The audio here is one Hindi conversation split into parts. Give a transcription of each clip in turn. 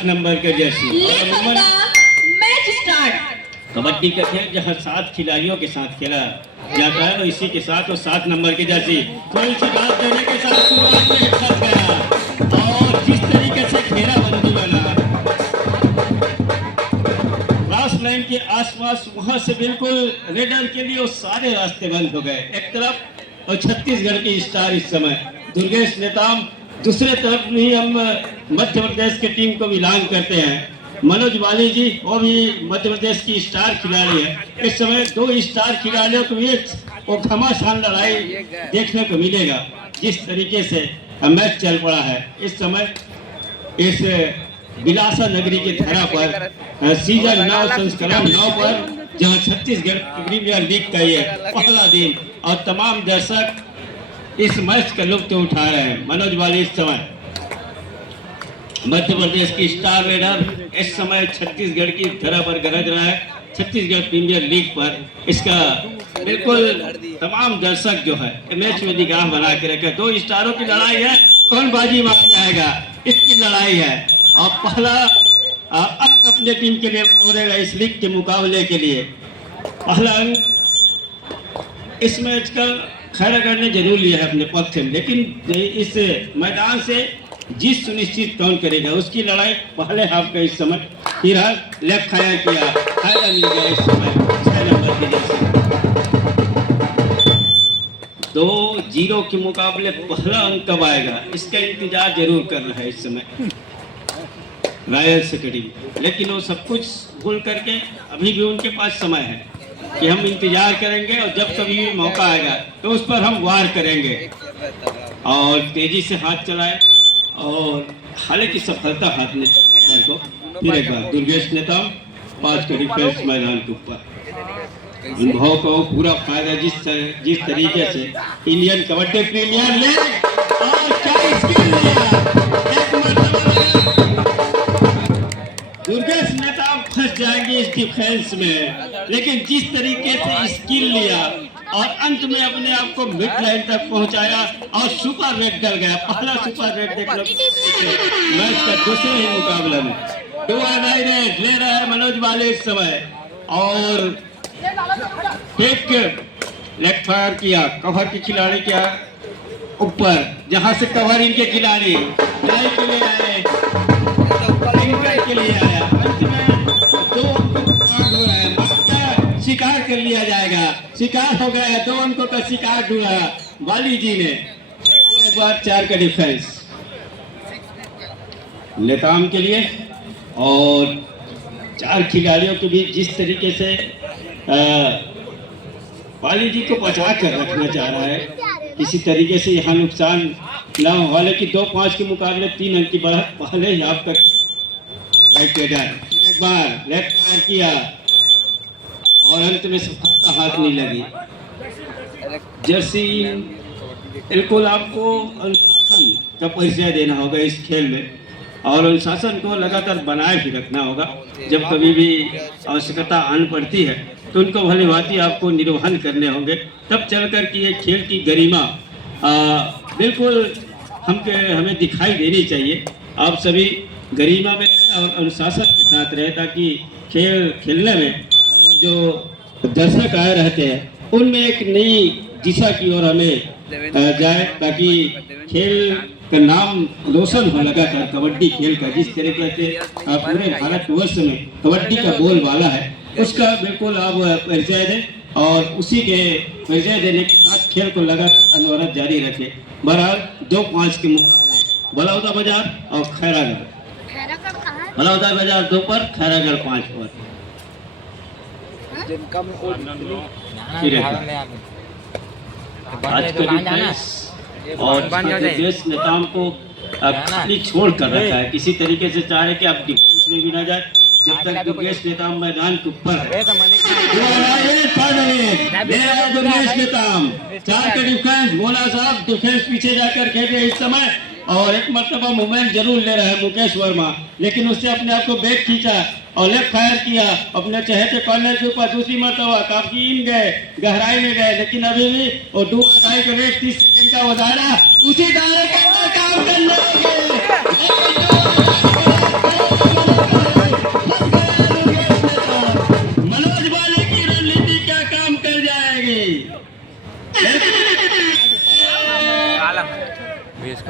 7 नंबर के जर्सी। Match start. कबड्डी का खेल जहाँ 7 खिलाड़ियों के साथ खेला जाता है, वो इसी के साथ वो 7 नंबर की जर्सी थोड़ी सी बात देने के साथ शुरुआत में फंस गया और जिस तरीके से घेराबंदी बना क्लास लाइन के आसपास, वहां से बिल्कुल रेडर के लिए वो सारे रास्ते बंद हो गए एक तरफ, और छत्तीसगढ़ की स्टार इस समय दुर्गेश नेताम, दूसरे तरफ भी हम मध्य प्रदेश की टीम को बिलोंग करते हैं मनोज वाली जी, वो भी मध्य प्रदेश की स्टार खिलाड़ी है। इस समय 2 स्टार खिलाड़ियों के बीच वो घमासान लड़ाई देखने को मिलेगा। जिस तरीके से मैच चल पड़ा है इस समय इस बिलासा नगरी की धरा पर सीजन 9 संस्करण 9 पर, जहां छत्तीसगढ़ प्रीमियर लीग का ये पहला दिन और तमाम दर्शक इस मैच का लुत्फ उठा रहे हैं। मनोज वाली इस समय मध्य प्रदेश की स्टार रेडर इस समय छत्तीसगढ़ की धरा पर गरज रहा है, छत्तीसगढ़ प्रीमियर लीग पर। इसका बिल्कुल तमाम दर्शक जो है मैच में निगाह बना के रखे। 2 स्टारों की लड़ाई है, कौन बाजी मार जाएगा इसकी लड़ाई है। और पहला अंक अपने टीम के लिए तोड़ेगा इस लीग के मुकाबले के लिए। पहला अंक इस मैच का खैरागढ़ ने जरूर लिया है अपने पक्ष में, लेकिन इस मैदान से जीत सुनिश्चित कौन करेगा उसकी लड़ाई पहले हाफ का इस समय फिलहाल लेफ्ट फायर किया, फायदा मिल गया इस समय 6 नंबर की जैसे 2-0 के मुकाबले पहला अंक कब आएगा इसका इंतजार जरूर कर रहा है इस समय रॉयल सेक्रेटरी। लेकिन वो सब कुछ भूल करके अभी भी उनके पास समय है कि हम इंतजार करेंगे और जब कभी भी मौका आएगा तो उस पर हम वार करेंगे और तेजी से हाथ चलाए। और हालांकि सफलता हाथ में को फिर एक बार दुर्गेश नेताम 5 के डिफेंस मैदान के ऊपर अनुभव को पूरा फायदा जिस तरीके से इंडियन कबड्डी प्रीमियर लीग और क्या स्किल दुर्गेश नेताम फंस जाएंगे इस डिफेंस में, लेकिन जिस तरीके से स्किल लिया और अंत में अपने आप को मिड लाइन तक पहुंचाया और सुपर रेड डल गया। पहला सुपर रेड देख लो मैच का दूसरे ही मुकाबले में 2 रेड ले रहा है मनोज वाले इस समय और एक लेग फायर किया कवर की खिलाड़ी क्या ऊपर, जहां से कवर इनके खिलाड़ी के लिए आए के लिए आया। अंत में 2 हो रहा है, शिकार कर लिया जाएगा, शिकार हो गया 2 अंकों का शिकार ढूंढा वाली जी ने। एक बार 4 का डिफेंस नेताम के लिए और 4 खिलाड़ियों के बीच जिस तरीके से वाली जी को बचा कर रखना चाह रहा है, किसी तरीके से यहाँ नुकसान न हो। हालांकि 2-5 के मुकाबले 3 अंक की बढ़त पहले ही आप तक एक बार लेफ्ट फायर किया और अंत में सफलता हाथ नहीं लगी। जर्सी बिल्कुल आपको अनुशासन का परिचय देना होगा इस खेल में और अनुशासन को लगातार बनाए भी रखना होगा। जब कभी भी आवश्यकता आन पड़ती है तो उनको भली भांति आपको निर्वहन करने होंगे, तब चलकर कि ये खेल की गरिमा बिल्कुल हमें दिखाई देनी चाहिए। आप सभी गरिमा में और अनुशासन के साथ रहे ताकि खेल खेलने में जो दर्शक आए रहते हैं उनमें एक नई दिशा की ओर हमें जाए, ताकि खेल का नाम रोशन हो लगातार कबड्डी खेल का। जिस तरीके से पूरे भारतवर्ष में कबड्डी का बोलबाला है उसका बिल्कुल आप परिचय दें और उसी के परिचय देने के साथ खेल को लगातार अनवरत जारी रखें। बहरहाल 2-5 के मुकाबले बलौदा बाजार और खैरागढ़, बलौदा बाजार 2 पर, खैरागढ़ 5 पर। आज का डिफेंस और देश नेताओं को खाली छोड़ कर रखा है, किसी तरीके से चाहे कि आप डिफेंस में भी ना जाए जब तक दुर्गेश नेताम मैदान के ऊपर है। दुर्गेश नेताम 4 का डिफेंस, बोला साहब डिफेंस पीछे जाकर खेले इस समय और एक मरतबा मूवमेंट जरूर ले रहा है मुकेश वर्मा, लेकिन उससे अपने आप को बैक खींचा और लेफ्ट फायर किया अपने चहेते कॉर्नर के ऊपर। दूसरी मरतबा काफी इन गए, गहराई में गए, लेकिन अभी भी वो 2 का रेट 30 सेकंड का उदाहरण उसी दायरे के अंदर काम करने लगे।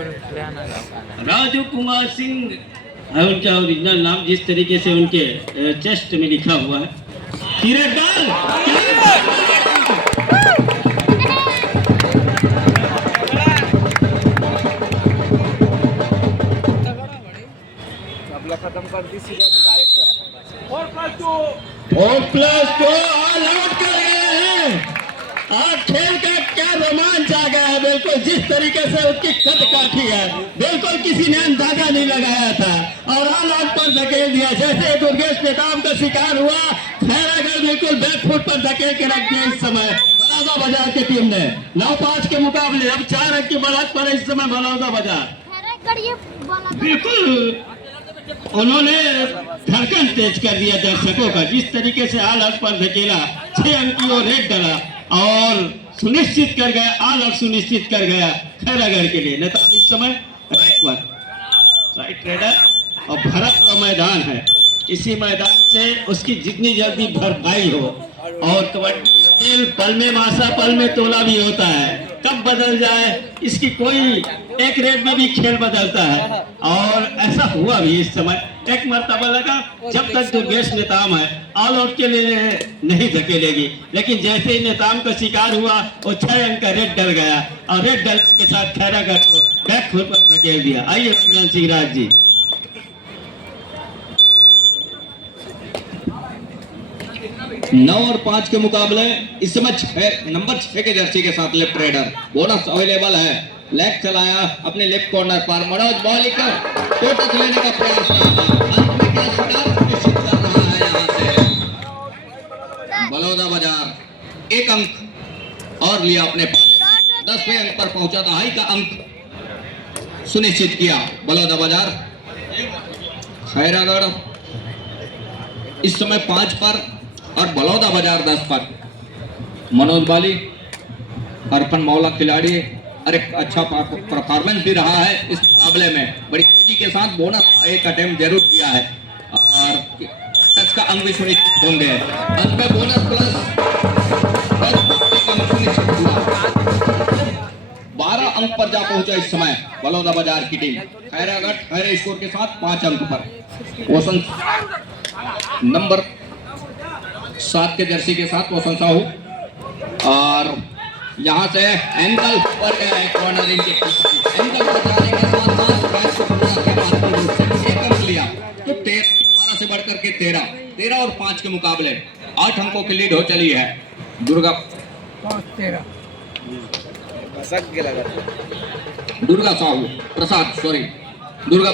राजू कुमार सिंह है उनका ओरिजिनल नाम, जिस तरीके से उनके चेस्ट में लिखा हुआ है। तीरथ डाल खत्म कर दी सीधा डायरेक्ट और प्लस 2 ऑल आउट कर गए हैं। आज खेल का क्या रोमांच आ गया है, बिल्कुल जिस तरीके से उसकी कद काठी है, बिल्कुल किसी ने अंदाजा नहीं लगाया था और ऑल आउट पर धकेल दिया। जैसे दुर्गेश नेताम का शिकार हुआ, खैरागढ़ बिल्कुल बैकफुट पर धकेल के रख दिया। इस समय बलौदा बाजार की टीम ने 9-5 के मुकाबले अब 4 अंक की बढ़त पर इस समय बलौदा बाजार बिल्कुल उन्होंने धड़कन तेज कर दिया दर्शकों का। जिस तरीके से ऑल आउट पर धकेला, 6 अंक की ओर रेड डाला और सुनिश्चित कर गया, ऑल आउट सुनिश्चित कर गया खैरागढ़ के लिए। नेता इस समय राइट रेडर और भरत का मैदान है। इसी मैदान से उसकी जितनी जल्दी भरपाई हो, और कबड्डी खेल पल में मासा पल में तोला भी होता है, कब बदल जाए इसकी कोई एक रेड में भी खेल बदलता है और ऐसा हुआ भी। इस समय एक मर्तबा लगा जब तक दुर्गेश नेताम है ऑल आउट के लिए नहीं धकेलेगी, लेकिन जैसे ही नेताम का शिकार हुआ वो 6 अंक का रेड डल गया और रेड डल के साथ खैरागढ़ को बैक फुट पर धकेल दिया। आइए रघुनाथ सिंह राज जी। 9 और 5 के मुकाबले इस समय नंबर 6 के जर्सी के साथ लेफ्ट रेडर बोनस अवेलेबल है। लेग चलाया अपने लेफ्ट कॉर्नर पर, मनोज बॉलिंग कर तो टच लेने का प्रयास रहा। अंत में क्या शिकार निश्चित कर रहा है यहां से बलौदा बाजार 1 अंक और लिया अपने पास। 10वें अंक पर पहुंचा, दहाई का अंक सुनिश्चित किया बलौदा बाजार। खैरागढ़ इस समय 5 पर और बलौदा बाजार 10 पर। मनोज बाली अर्पण मौला खिलाड़ी और एक अच्छा परफॉर्मेंस भी रहा है इस मुकाबले में। बड़ी तेजी के साथ बोनस एक अटेम्प्ट जरूर किया है और टच का अंक भी सुनिश्चित होंगे। अंत में बोनस प्लस 12 अंक पर जा पहुंचा इस समय बलौदा बाजार की टीम। खैरागढ़ खैरे स्कोर के साथ 5 अंक पर। वसंत नंबर 7 के जर्सी के साथ वसंत साहू और यहां से एंगल पर गया है कॉर्नर इनके एंगल पर जाने के साथ साथ मैच को पूरा के बाद एक अंक लिया तो 12 से बढ़कर के 13 और 5 के मुकाबले 8 अंकों की लीड हो चली है। दुर्गा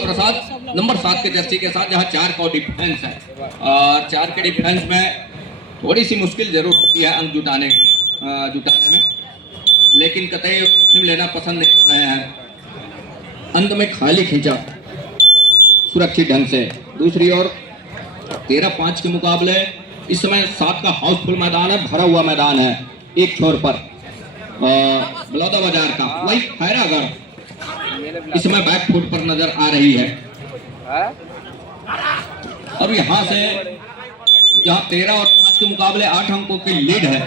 प्रसाद नंबर 7 के जर्सी के साथ, जहां 4 का डिफेंस है और 4 के डिफेंस में थोड़ी सी मुश्किल जरूर होती है अंक जुटाने में, लेकिन कतई टीम लेना पसंद नहीं कर रहे हैं। अंत में खाली खींचा सुरक्षित ढंग से। दूसरी ओर 13-5 के मुकाबले इस समय 7 का हाउसफुल मैदान है, भरा हुआ मैदान है। एक छोर पर बलौदा बाजार का, वही खैरागढ़ इस समय बैक फुट पर नजर आ रही है। अब यहां से जहां 13 और 5 के मुकाबले 8 अंकों की लीड है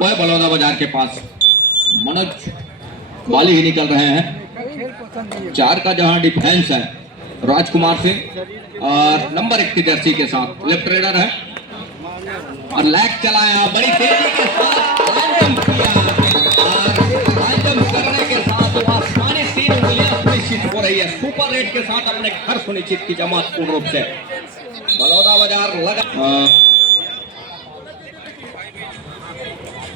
वह बलौदा बाजार के पास मनोज बाली ही निकल रहे हैं। 4 का जहां डिफेंस है राजकुमार सिंह और नंबर 1 की जर्सी के साथ लेफ्ट रेडर है और लेग चलाया बड़ी तेजी के साथ करने के साथ आसमानी 3 उंगलियां सुनिश्चित हो रही है। सुपर रेट के साथ अपने घर सुनिश्चित की जमात पूर्ण रूप से बलौदा बाजार लगा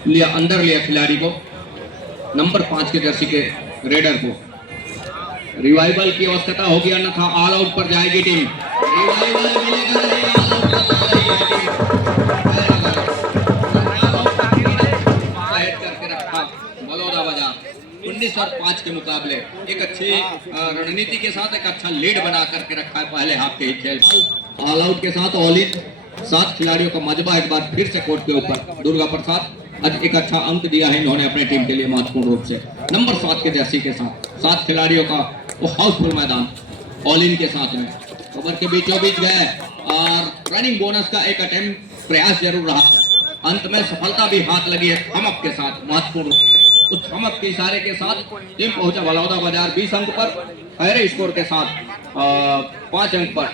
लिया, अंदर लिया खिलाड़ी को, नंबर 5 के जर्सी के रेडर को। रिवाइवल की आवश्यकता होगी अन्यथा ऑल आउट पर जाएगी टीम। रिवाइवल मिलेगा नहीं, ऑल आउट पर जा रही है टीम। करके रखा बलौदा बाजार 19 और 5 के मुकाबले एक अच्छी रणनीति के साथ एक अच्छा लीड बना करके रखा है पहले हाफ के ही खेल। ऑल आउट के साथ ऑल इन 7 खिलाड़ियों का मजबा एक बार फिर से कोर्ट के ऊपर। दुर्गा प्रसाद आज एक अच्छा अंक दिया है इन्होंने अपने टीम के लिए महत्वपूर्ण रूप से। नंबर 7 के जर्सी के साथ 7 खिलाड़ियों का वो हाउसफुल मैदान ऑल इन के साथ में ओवर के बीचों बीच गए और रनिंग बोनस का एक अटेम्प्ट प्रयास जरूर रहा अंत में सफलता भी हाथ लगी है थमक के साथ महत्वपूर्ण। उस थमक के इशारे के साथ टीम पहुंचा बलौदा बाजार 20 अंक पर, खैरे स्कोर के साथ 5 अंक पर।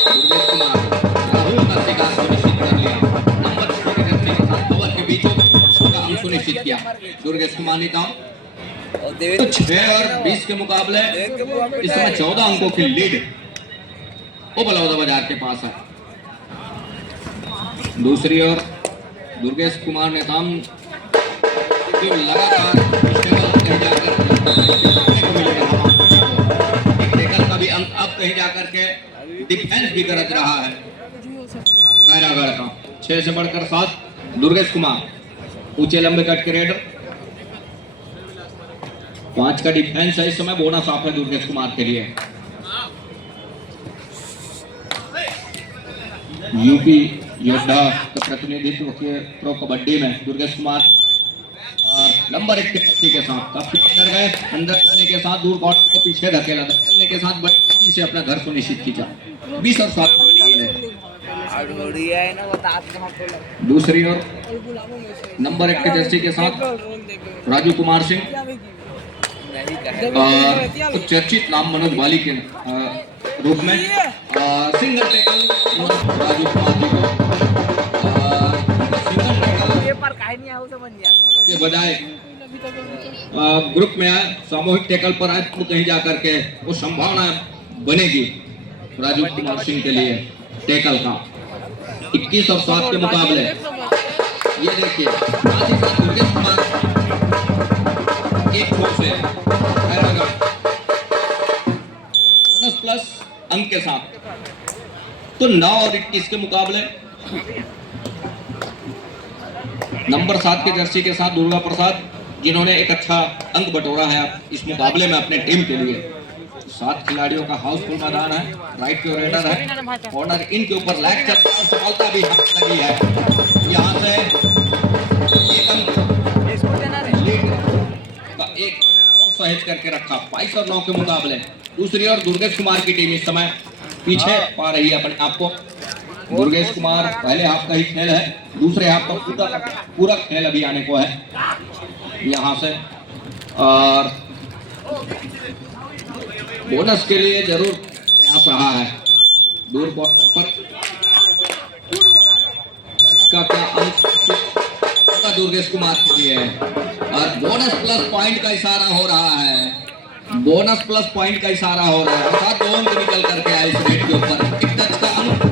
दुर्गेश कुमार राहुल का शिकार सुनिश्चित कर लिया, नंबर 6 के जर्सी के साथ ओवर के बीचों का अंक सुनिश्चित किया दुर्गेश कुमार ने काम। तो 6 और 20 के मुकाबले इस समय 14 अंकों की लीड वो बलौदा बाजार के पास है। दूसरी ओर दुर्गेश कुमार ने काम लगातार कहीं जाकर टेकल का भी अंक अब कहीं जाकर के डिफेंस भी गरज रहा है खैरागढ़ का। 6 से बढ़कर 7 दुर्गेश कुमार ऊंचे लंबे कट के रेडर, 5 का डिफेंस है इस समय। बोनस ऑफ है दुर्गेश कुमार के लिए। यूपी योद्धा का प्रतिनिधित्व के प्रो कबड्डी में दुर्गेश कुमार नंबर 1 के साथ काफी अंदर गए, अंदर जाने के साथ दूर बॉल को पीछे धकेलने के साथ बड़ी से अपना घर सुनिश्चित खींचा। 20 और 7 दूसरी ओर नंबर 1 के जर्सी के साथ राजू कुमार सिंह और कुछ चर्चित नाम मनोज वाली के रूप में सिंगल टेकल राजू कुमार जी को सिंगल टेकल के बजाय ग्रुप में आए, सामूहिक टेकल पर आए तो कहीं जाकर के वो संभावना बनेगी राजू कुमार सिंह के लिए टेकल का। 21 और 7 के मुकाबले ये देखिए दुर्गेश कुमार एक छोर से प्लस अंक के साथ। तो 9 और 21 के मुकाबले नंबर 7 के जर्सी के साथ दुर्गा प्रसाद जिन्होंने एक अच्छा अंक बटोरा है इस मुकाबले में अपने टीम के लिए। 7 खिलाड़ियों का हाउसफुल मैदान है, राइट के रेडर है, कॉर्नर इनके ऊपर लैग चलता है, सफलता भी हाथ लगी है। यहाँ से एक अंक लीड का एक और सहेज करके रखा। 22 और 9 के मुकाबले दूसरी ओर दुर्गेश कुमार की टीम इस समय पीछे पा रही है अपने आप को। दुर्गेश कुमार पहले हाफ का ही खेल है, दूसरे हाफ का पूरा खेल अभी आने को है यहाँ से। और बोनस के लिए जरूर प्रयास रहा है दूर पर का अंक दुर्गेश कुमार के लिए है। और बोनस प्लस पॉइंट का इशारा हो रहा है, बोनस प्लस पॉइंट का इशारा हो रहा है। अर्थात 2 अंक निकल करके आए इस रेट के ऊपर। एक टच का अंक,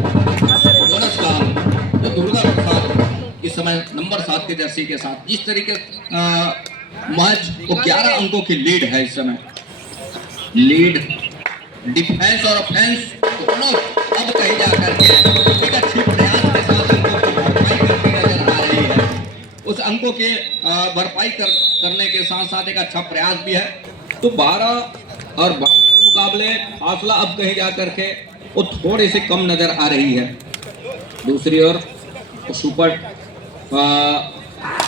बोनस का अंक। तो दुर्गा प्रसाद इस समय नंबर 7 के जर्सी के साथ जिस तरीके महज वो 11 अंकों की लीड है इस समय। लीड डिफेंस और ऑफेंस दोनों अब कहीं जाकर के एक अच्छी प्रयास के साथ अंकों की भरपाई करती नजर आ रही है। उस अंकों के भरपाई करने के साथ साथ एक अच्छा प्रयास भी है। तो 12 और 12 के मुकाबले फासला अब कहीं जाकर के वो थोड़ी सी कम नजर आ रही है। दूसरी ओर सुपर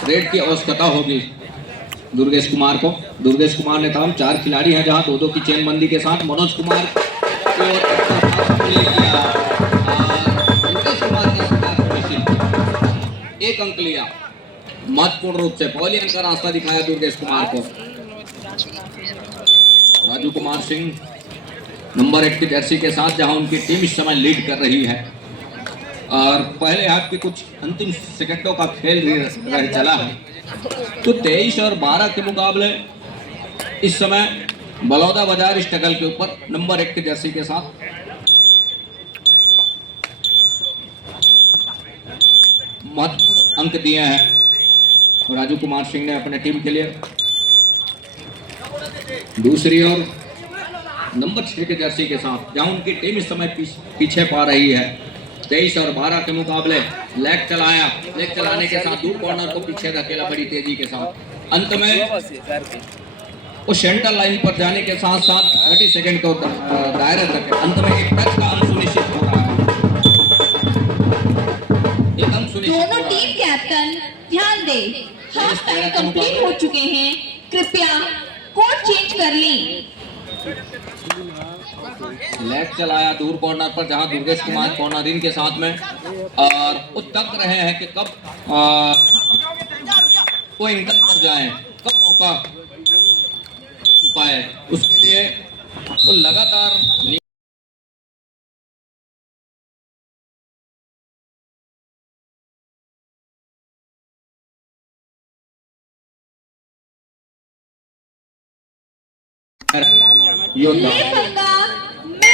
रेड की आवश्यकता होगी दुर्गेश कुमार को। दुर्गेश कुमार ने तमाम 4 खिलाड़ी हैं जहां 2-2 की चेनबंदी के साथ मनोज कुमार एक अंक लिया, महत्वपूर्ण रूप से पहले अंक का रास्ता दिखाया दुर्गेश कुमार को। राजू कुमार सिंह नंबर 1 की जर्सी के साथ जहां उनकी टीम इस समय लीड कर रही है और पहले हाफ के कुछ अंतिम सेकंडों का खेल भी रह चला है। तो 23 और 12 के मुकाबले इस समय बलौदा बाजार स्ट्रगल के ऊपर नंबर 1 के जर्सी के साथ महत्वपूर्ण अंक दिए हैं राजू कुमार सिंह ने अपने टीम के लिए। दूसरी ओर नंबर 6 के जर्सी के साथ जहां उनकी टीम इस समय पीछे पा रही है। 23 और 12 के मुकाबले लेग चलाया, लेग चलाने के साथ दूर कॉर्नर को पीछे धकेला बड़ी तेजी के साथ। अंत में वो सेंटर लाइन पर जाने के साथ साथ 30 सेकंड को दायरे तक अंत में एक टच का अंक सुनिश्चित हो रहा है। एक अंक सुनिश्चित। दोनों टीम कैप्टन ध्यान दें, हाफ टाइम कंप्लीट हो चुके हैं, कृपया कोड चेंज कर लें। लेग चलाया दूर कॉर्नर पर, जहां दुर्गेश कुमार कॉर्नरिंग के साथ में, और वो तक रहे हैं कि कब वो एंगल पर जाए, कब मौका पाए, उसके लिए वो लगातार योद्धा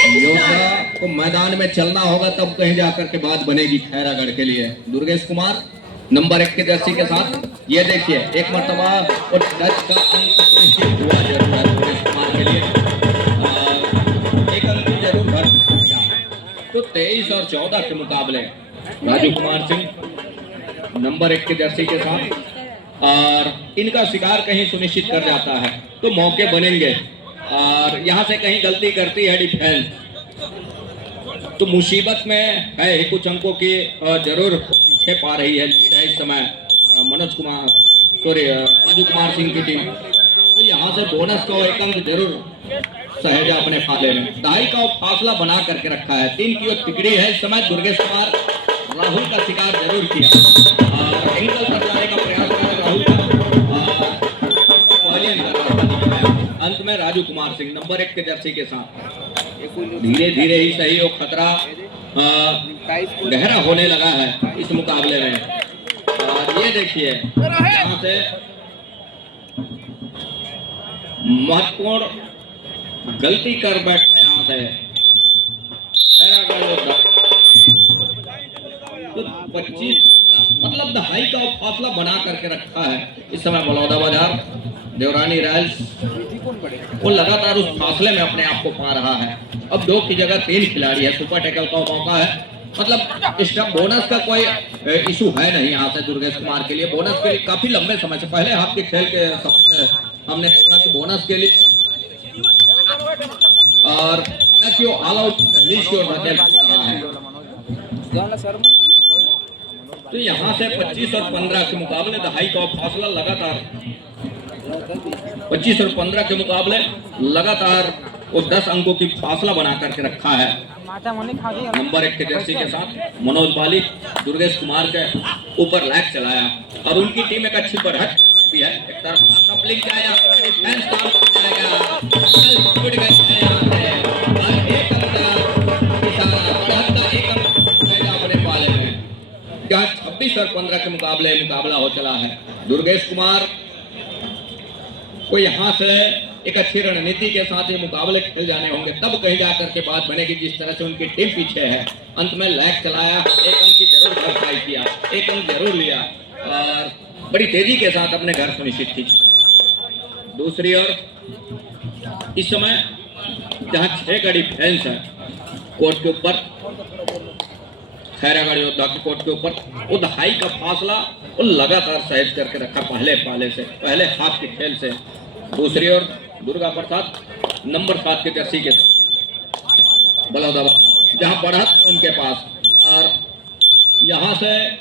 योद्धा को मैदान में चलना होगा, तब कहीं जाकर के बात बनेगी खैरागढ़ के लिए। दुर्गेश कुमार नंबर 1 के जर्सी के साथ, ये देखिए एक मर्तबा और टच का अंक सुनिश्चित हुआ जरूर है दुर्गेश कुमार के लिए, एक अंक जरूर भर गया। तो 23 और 14 के मुकाबले राजू कुमार सिंह नंबर 1 के जर्सी के साथ, और इनका शिकार कहीं सुनिश्चित कर जाता है तो मौके बनेंगे, और यहाँ से कहीं गलती करती है डिफेंस तो मुसीबत में है, कुछ अंकों की जरूर पीछे पा रही है, लीड है इस समय राजू कुमार सिंह की टीम। तो यहाँ से बोनस का एक अंक जरूर सहेजा अपने फाले में, 2.5 का फासला बना करके रखा है। 3 की ओर तिकड़ी है इस समय, दुर्गेश कुमार राहुल का शिकार जरूर किया, एंकल पर जाने का प्रयास कर राहुल का, अंत में राजू कुमार सिंह नंबर 1 के जर्सी के साथ धीरे धीरे ही सही वो खतरा गहरा होने लगा है इस मुकाबले में। और ये देखिए यहाँ से महत्वपूर्ण गलती कर बैठा यहाँ से तो 25 मतलब 2.5 का फासला बना करके रखा है इस समय बलौदाबाजार। देवरानी रॉयल्स वो लगातार उस फासले में अपने आप को पा रहा है। अब 2 की जगह 3 खिलाड़ी है, सुपर टैकल का मौका है, मतलब स्टंप बोनस का कोई इशू है नहीं यहाँ से दुर्गेश कुमार के लिए। बोनस के लिए काफी लंबे समय से पहले हाफ के खेल के हमने देखा कि बोनस के लिए और ऑल आउट की ओर धकेल रहा है। तो यहाँ से 25 और 15 के मुकाबले 2.5 का फासला लगातार 25 और 15 के मुकाबले लगातार वो 10 अंकों की फासला बना करके रखा है नंबर 1 के जर्सी के साथ। मनोज बाली दुर्गेश कुमार के ऊपर लैग चलाया और उनकी टीम एक अच्छी बढ़त भी है। एक तरफ कपलिंग किया यहाँ पर डिफेंस काम करेगा, छूट गए यहाँ से और एक इशारा बढ़त का एक अपने पाले में। क्या 26 और 15 के मुकाबला हो चला है। दुर्गेश कुमार को यहाँ से एक अच्छी रणनीति के साथ ये मुकाबले खेल जाने होंगे, तब कहीं जाकर के बात बनेगी। जिस तरह से उनकी टीम पीछे है, अंत में लैग चलाया, एक अंक की जरूर भरपाई किया, एक अंक जरूर लिया और बड़ी तेजी के साथ अपने घर सुनिश्चित की। दूसरी ओर इस समय जहाँ 6 का डिफेंस है कोर्ट के ऊपर, खैरागढ़ योद्धा के कोर्ट के ऊपर, वो 2.5 का फासला वो लगातार सहेज करके रखा पहले पाले से, पहले हाफ के खेल से। दूसरी ओर दुर्गा प्रसाद नंबर 7 के जर्सी के बलौदाबाद जहां बढ़त उनके पास और यहां से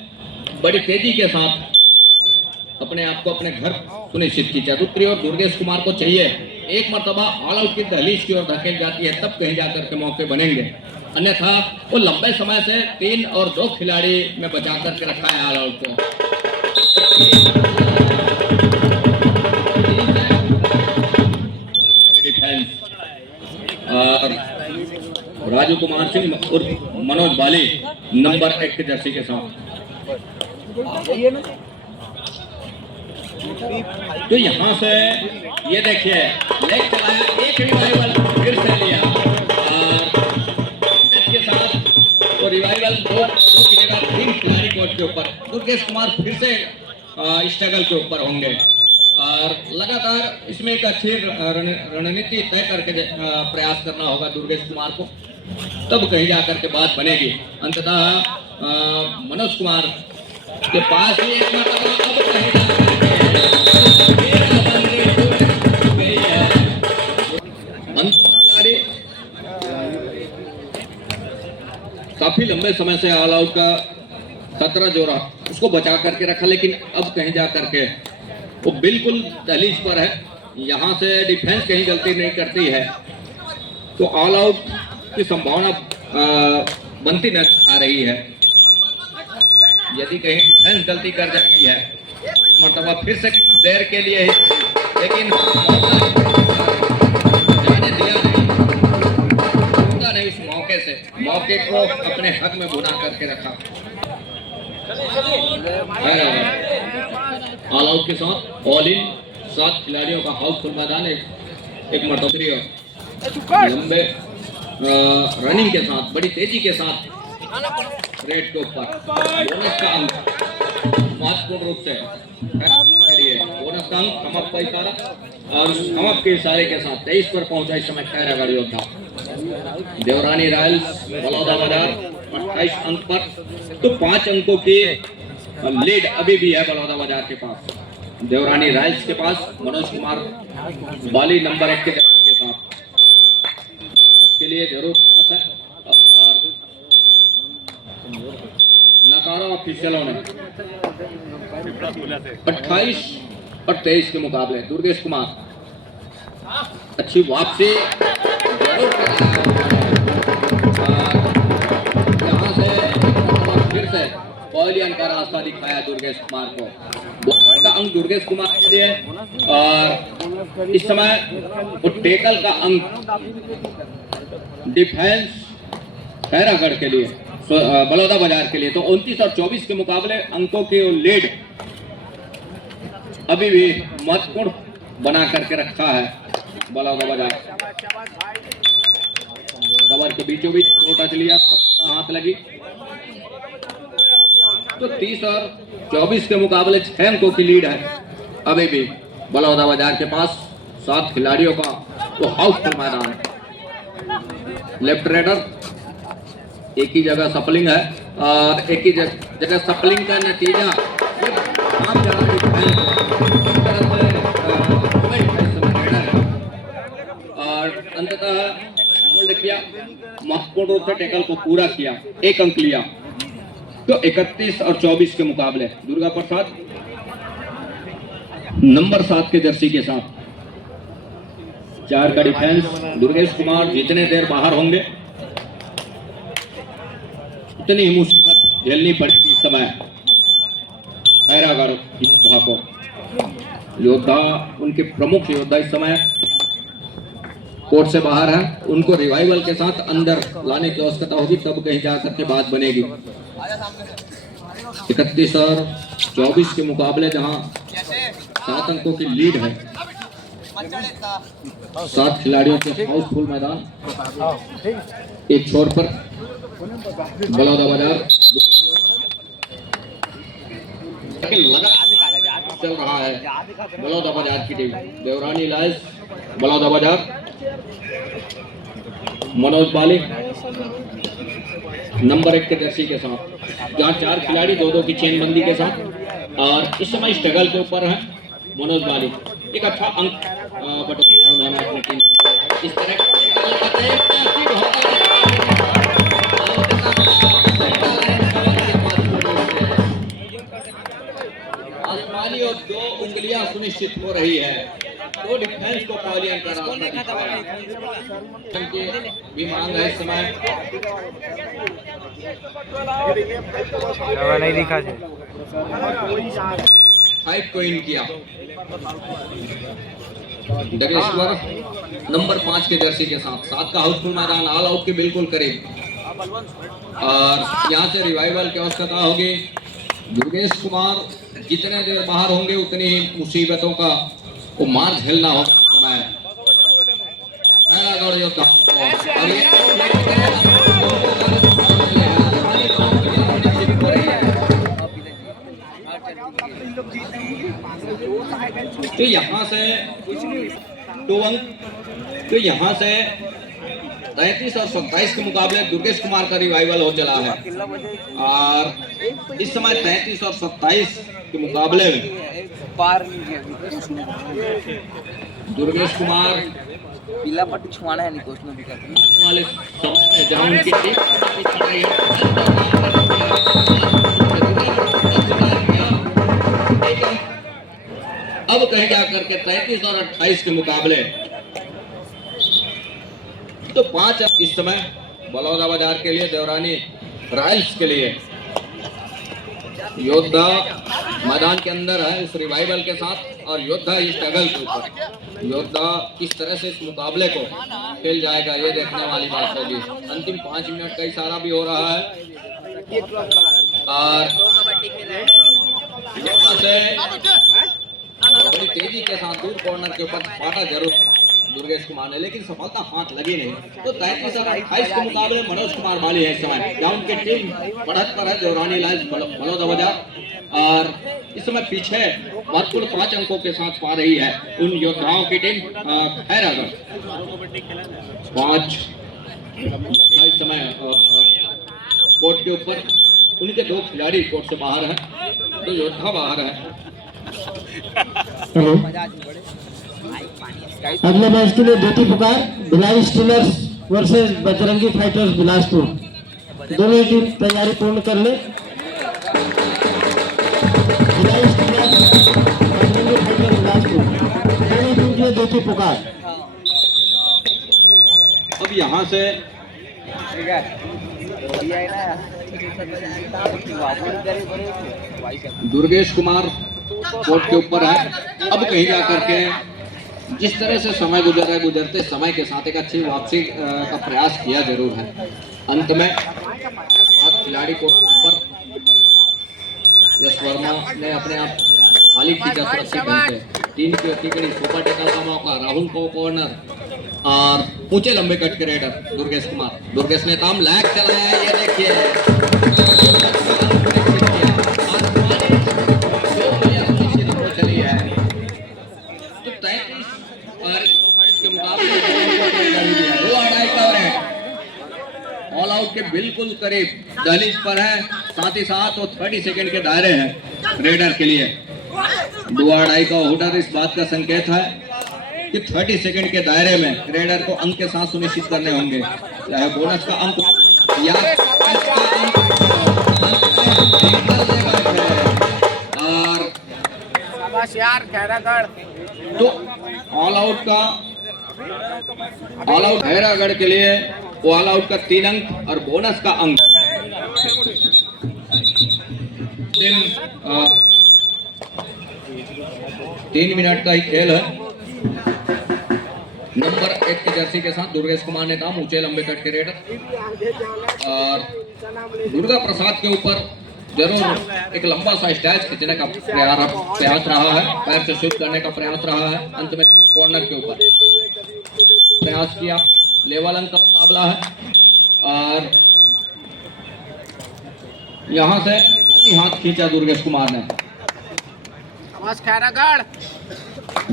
बड़ी तेजी के साथ अपने आप को अपने घर सुनिश्चित की। दूसरी ओर दुर्गेश कुमार को चाहिए एक मर्तबा ऑल आउट की दहलीज की ओर धकेल जाती है, तब कहीं जाकर के मौके बनेंगे, अन्यथा वो लंबे समय से 3 और 2 खिलाड़ी में बचा करके रखा है ऑल आउट को। और राजू कुमार सिंह और मनोज बाली नंबर 1 के जर्सी के साथ। तो यहाँ से ये देखिए लेग चलाया, एक रिवाइवल फिर से लिया और के साथ तो रिवाइवल 2 की जगह 3 खिलाड़ी कोर्ट के ऊपर। दुर्गेश कुमार फिर से स्ट्रगल के ऊपर होंगे और लगातार इसमें एक अच्छी रणनीति तय करके प्रयास करना होगा दुर्गेश कुमार को, तब कहीं जाकर के बात बनेगी। अंततः मनोज कुमार के पास ही एक काफी लंबे समय से ऑल आउट का खतरा जो रहा उसको बचा करके रखा, लेकिन अब कहीं जा करके वो बिल्कुल दहलीज पर है। यहाँ से डिफेंस कहीं गलती नहीं करती है तो ऑल आउट की संभावना बनती नजर आ रही है। यदि कहीं डिफेंस गलती कर जाती है मरतबा फिर से देर के लिए ही, लेकिन जाने दिया नहीं उस मौके से, मौके को अपने हक में बुना करके रखा। ऑल आउट के साथ ऑल इन 7 खिलाड़ियों का हाउसफुल मैदान एक मरतबा लंबे रनिंग के साथ, बड़ी तेजी के साथ रेड के ऊपर बोनस का अंक महत्वपूर्ण रूप से बोनस का अंक खमक का इशारा और खमक के इशारे के साथ 23 पर पहुंचा इस समय खैरागढ़ योद्धा। देवरानी रॉयल्स बलौदाबाजार 28 अंक पर, तो 5 अंकों की लीड अभी भी है बलौदाबाजार के पास। देवरानी रॉयल्स के पास मनोज कुमार बाली नंबर 1 के साथ के लिए जरूर पास है। और नकारा ऑफिशियलों ने 28 और 23 के मुकाबले दुर्गेश कुमार अच्छी वापसी जरूर यहाँ से फिर से पहलियन का रास्ता दिखाया दुर्गेश कुमार को। का अंक दुर्गेश कुमार के लिए और इस समय वो टेकल का अंक डिफेंस खैरागढ़ के लिए, बलौदाबाजार के लिए। तो 29 और 24 के मुकाबले अंकों की लीड अभी भी महत्वपूर्ण बना करके रखा है बलौदाबाजार। कवर के बीचों बीच छोटा चलिया हाथ लगी, तो 30 और 24 के मुकाबले 6 अंकों की लीड है अभी भी बलौदाबाजार के पास। 7 खिलाड़ियों का वो हाउसफुल मैदान है। लेफ्ट रेडर एक ही जगह सपलिंग है और एक ही जगह सपलिंग का नतीजा और अंततः होल्ड किया, महत्वपूर्ण रूप से टैकल को पूरा किया, 1 अंक लिया। तो 31 और 24 के मुकाबले दुर्गा प्रसाद नंबर 7 के जर्सी के साथ 4 का डिफेंस। दुर्गेश कुमार जितने देर बाहर होंगे उतनी ही मुसीबत झेलनी पड़ेगी इस समय खैरागढ़ योद्धा को। योद्धा उनके प्रमुख योद्धा इस समय कोर्ट से बाहर है, उनको रिवाइवल के साथ अंदर लाने की आवश्यकता होगी, तब कहीं जाकर के बात बनेगी। 31 और 24 के मुकाबले जहां 7 अंकों की लीड है, 7 खिलाड़ियों के हाउसफुल मैदान। एक छोर पर बलौदाबाजार चल रहा है, बलौदाबाजार की टीम। देवरानी लाइस बलौदाबाजार, मनोज बाली नंबर 1 के जर्सी के साथ, जहां 4 खिलाड़ी 2-2 की चेनबंदी के साथ। और इस समय स्ट्रगल के ऊपर है मनोज बाली। एक अच्छा अंक बटोरा उन्होंने अपनी टीम। इस तरह आसमानी और 2 उंगलियां सुनिश्चित हो रही है, तो डिफेंस को पॉलियन का रास्ता दिखाया भी मांग है इस समय। नहीं दिखा 5 को इन किया डगेश्वर नंबर 5 के जर्सी के साथ। 7 का हाउसफुल मैदान, ऑल आउट के बिल्कुल करीब और यहाँ से रिवाइवल की आवश्यकता होगी। दुर्गेश कुमार जितने देर बाहर होंगे उतनी ही मुसीबतों का वो मार झेलना होगा समय। तो यहाँ से 2 अंक, तो यहाँ से 33 और 27 के मुकाबले दुर्गेश कुमार का रिवाइवल हो चला है और इस समय 33 और 27 के मुकाबले में दुर्गेश कुमार पीला पट्टी छुआना है निकोस में भी वाले जहां उनकी टीम अब कहीं जाकर के 33 और 28 के मुकाबले तो 5 इस समय बलौदा बाजार के लिए, देवरानी रॉयल्स के लिए। योद्धा मैदान के अंदर है इस रिवाइवल के साथ और योद्धा इस स्ट्रगल के ऊपर। योद्धा किस तरह से इस मुकाबले को खेल जाएगा ये देखने वाली बात होगी। अंतिम 5 मिनट का इशारा भी हो रहा है और यहाँ से बड़ी तेजी के साथ दूर कॉर्नर के ऊपर फाटा जरूर दुर्गेश कुमार ने, लेकिन सफलता हाथ लगी नहीं। तो 33 और 28 के मुकाबले मनोज कुमार बाली है इस समय। जहाँ उनकी टीम बढ़त पर है देवरानी लाइन्स बलौदा बाजार और इस समय पीछे महत्वपूर्ण 5 अंकों के साथ पा रही है उन योद्धाओं की टीम खैरागढ़। 5 इस समय कोर्ट के ऊपर उनके 2 खिलाड़ी कोर्ट से बाहर है, 2 योद्धा बाहर है। अगले मैच के लिए बेटी पुकार Bhilai stealers versus Bajrangi fighters Bilaspur. दोनों टीम तैयारी पूर्ण कर ले। भिलाई स्टीलर्स बजरंगी फाइटर्स बिलासपुर, दोनों टीम के लिए बेटी पुकार। अब यहाँ से दुर्गेश कुमार कोर्ट के ऊपर है। अब कहीं जाकर के जिस तरह से समय गुजर रहा है, गुजरते समय के साथ एक अच्छी वापसी का प्रयास किया जरूर है। अंत में 7 खिलाड़ी कोर्ट के ऊपर यश वर्मा ने अपने आप खाली खींचा सुरक्षित ढंग से। 3 की टिकड़ी सुपर टेकल का मौका, राहुल को कॉर्नर और ऊंचे लंबे कट के रेडर दुर्गेश कुमार। दुर्गेश ने काम लैग चलाया है, ये देखिए चली है। तो 33 और इसके मुकाबले 2 का ऑल आउट के बिल्कुल करीब दहलीज पर है, साथ ही साथ वो 30 सेकंड के दायरे हैं रेडर के लिए। 2 का हुडर इस बात का संकेत है कि 30 सेकंड के दायरे में रेडर को अंक के साथ सुनिश्चित करने होंगे, चाहे बोनस का अंक या और तो ऑल आउट खैरागढ़ के लिए ऑल आउट का 3 अंक और बोनस का अंक। 3 मिनट का ही खेल है। नंबर 1 की जर्सी के साथ दुर्गेश कुमार ने काम ऊंचे लंबे कट के रेडर और दुर्गा प्रसाद के ऊपर जरूर एक लंबा सा स्टैच खींचने का प्रयास रहा है, पैर से स्विप करने का प्रयास रहा है। अंत में कॉर्नर के ऊपर प्रयास किया। लेवल अंक का मुकाबला है और यहाँ से हाथ खींचा दुर्गेश कुमार ने।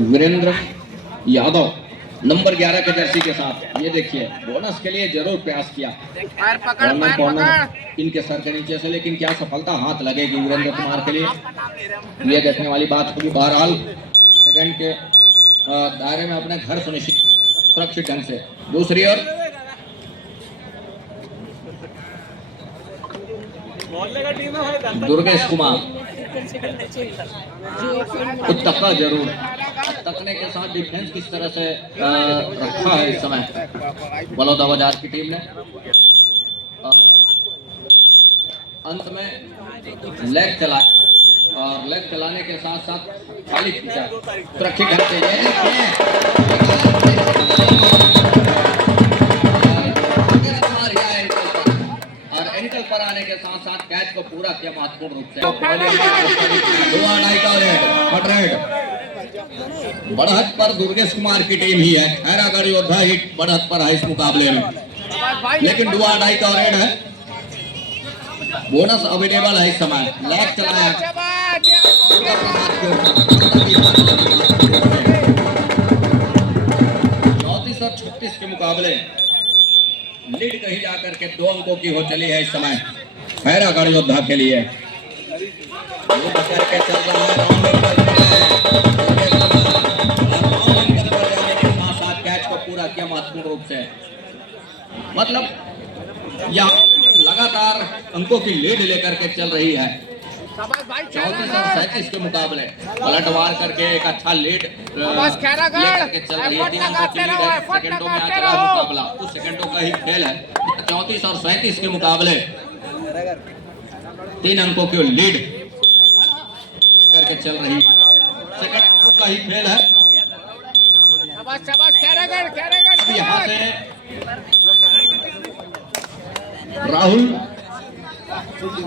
वीरेंद्र यादव नंबर 11 के जर्सी के साथ, ये देखिए बोनस के लिए जरूर प्रयास किया। कॉर्नर इनके सर के नीचे से, लेकिन क्या सफलता हाथ लगेगी वीरेंद्र कुमार के लिए, ये देखने वाली बात होगी। बहरहाल सेकंड के दायरे में अपने घर सुरक्षित ढंग से। दूसरी ओर दुर्गेश कुमार तका जरूर, तकने के साथ डिफेंस किस तरह से रखा है इस समय बलौदा बाजार की टीम ने। अंत में लेग चलाया और लेग चलाने के साथ साथ खाली खींचा सुरक्षित ढंग से। एंकल पर आने के साथ साथ कैच को पूरा किया महत्वपूर्ण रूप से। 2 का रेड बढ़त पर दुर्गेश कुमार की टीम ही है। खैरागढ़ योद्धा ही बढ़त पर है इस मुकाबले में, लेकिन 2 का रेड है। बोनस अवेलेबल है इस समय। लैग चलाया 34 और 36 के मुकाबले लीड कहीं जाकर के 2 अंकों की हो चली है इस समय खैरागढ़ योद्धा के लिए। वो बचा के चल रहा है, साथ कैच को पूरा किया महत्वपूर्ण रूप से। मतलब यहाँ लगातार अंकों की लीड लेकर के चल रही है शाबाश भाई 34 और 37 के मुकाबले पलटवार करके एक अच्छा लीड बस खैरागढ़, लेकर के चल रही है। 3 अंकों की लीड है, सेकंडों में आ चला है मुकाबला, कुछ सेकंडों का ही खेल है। 34 और 37 के मुकाबले 3 अंकों की लीड करके चल रही, सेकंडों का ही खेल है। शाबाश शाबाश खैरागढ़ खैरागढ़। यहाँ से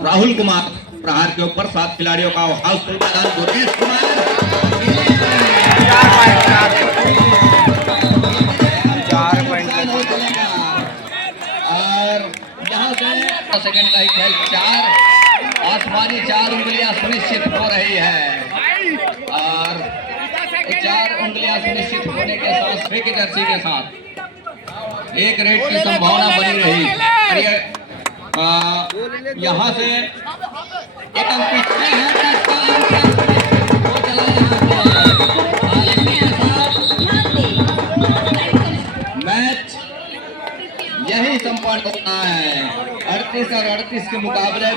राहुल कुमार प्रहार के ऊपर 7 खिलाड़ियों का हाउसफुल मैदान, गुरकेश कुमार और यहाँ से सेकंड का ही खेल 4 आसमानी 4 उंगलियां सुनिश्चित हो रही है और 4 उंगलियां सुनिश्चित होने के साथ स्वे की जर्सी के साथ एक रेड की संभावना बनी रही। और ये यहाँ से एक अंक पीछे है, वो चला मैच यही संपन्न होना है। 38 और 38 के मुकाबले